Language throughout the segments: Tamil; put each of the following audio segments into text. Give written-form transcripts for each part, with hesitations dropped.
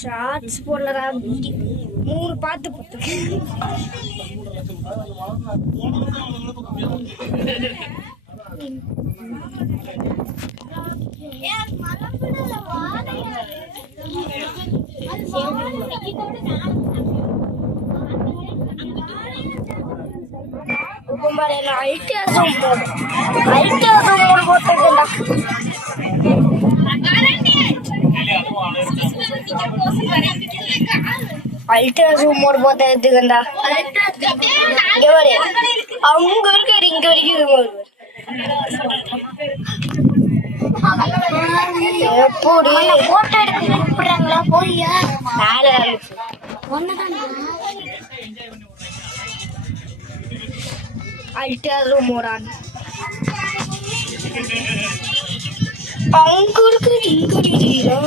ஷார்ட்ஸ் போடலடா, வீடியோ 3 பாட்டு போட்டுருக்கேன். அல்ட்ரா ஜூம் மோட் போட்டா எடுத்துக்கண்டா. அவங்க இருக்காரு இங்க வரைக்கும். எப்படி போட்டோ எடுக்க கூப்பிடுறாங்களா? போய்யா அல்ட்ரா ஜூம் மோடான் அவங்க இருக்கு இங்க இருக்கிறீரா?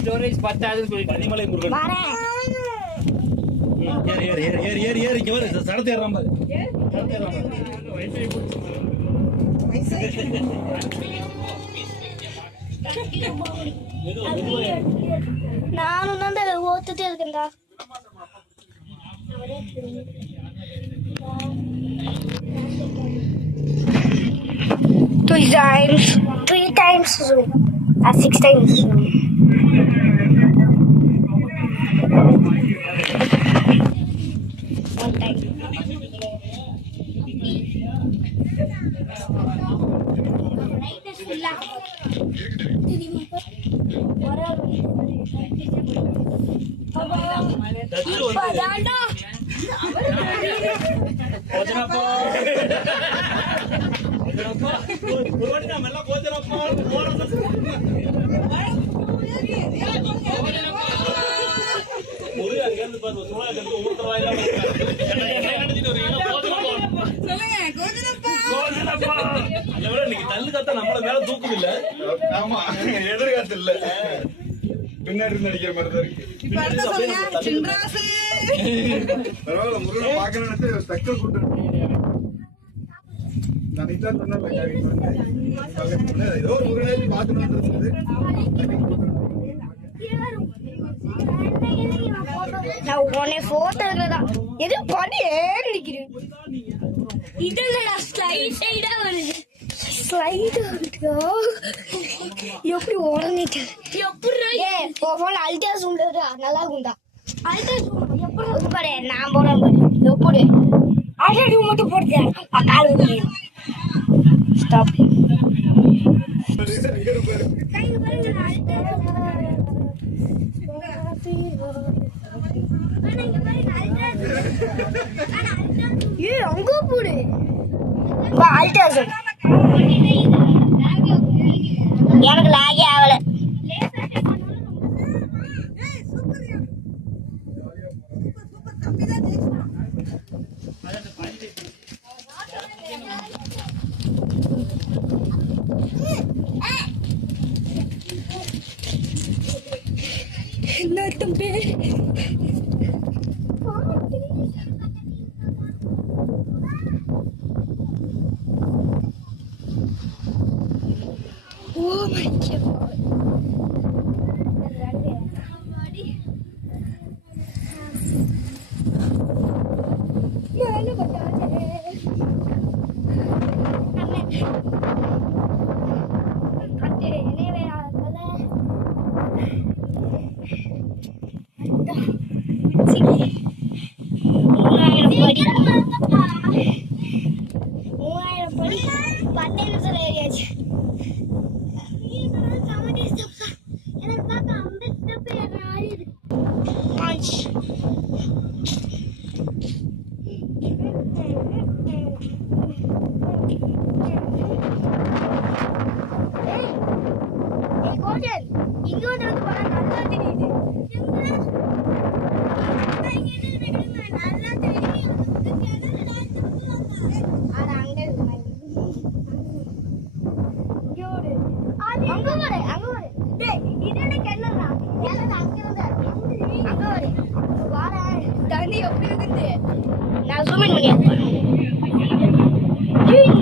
ஸ்டோரேஜ் பத்தாது பதிமலை முருகன் நானும் தான் ஓத்துட்டே இருக்கேன்டா. Three times zoom. 6 times zoom. One time. பின்னாடி நடிக்கிற மாதிரி தான் இருக்கு. பரவாயில்ல, முருகன் பாக்கணும்னு சக்கரை கூட்டு ஏதோ ஒரு முருகனை பாக்கணும்னு இருந்தது. நான் உடனே போட்டோ எடுக்கிறதா எது பண்ணி ஏறிக்கிறேன். இதெல்லாம் ஸ்லைடா வருது. ஸ்லைடா இருக்கா? எப்படி உடனேட்டு எப்படி போன அல்ட்ரா ஜூம்ல நல்லா இருக்கும்டா. அல்ட்ரா ஜூம் எப்படி பாரு, நான் போறேன் எப்படி அல்ட்ரா ஜூம் மட்டும் போடுறேன். Call stop. அங்க போடு அல்ட்ரா ஜூம். எனக்கு லாகே ஆகல. என்ன தம்பி? Oh my God. Mana bata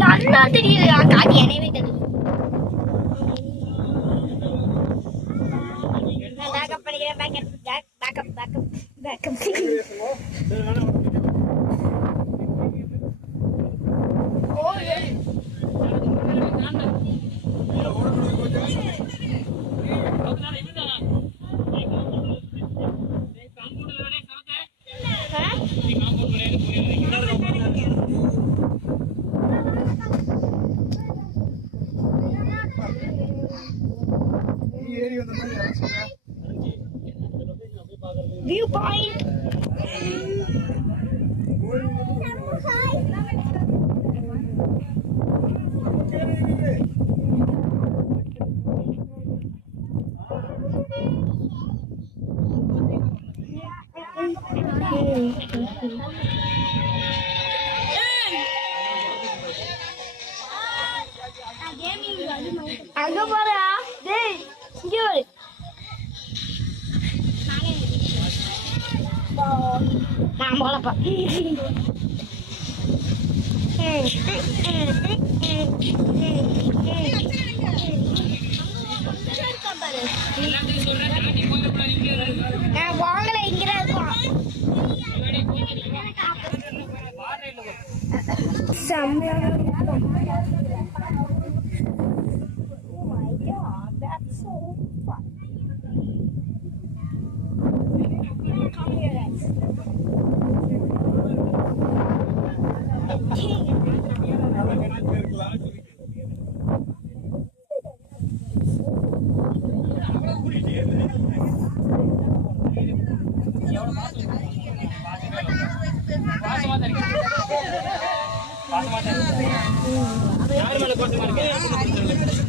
நல்லா தெரியுது காட்டி எனவே தெரியுது. பேக்கப் பண்ணிக்கிறேன். Backup View point. அங்க போறா டேய் இங்க வா நான் போலப்பா நான் வாங்கல இங்கதான் இருப்பான் செம்மையா that's so fun. Come here, guys. யார் மேல கோசமா இருக்கு?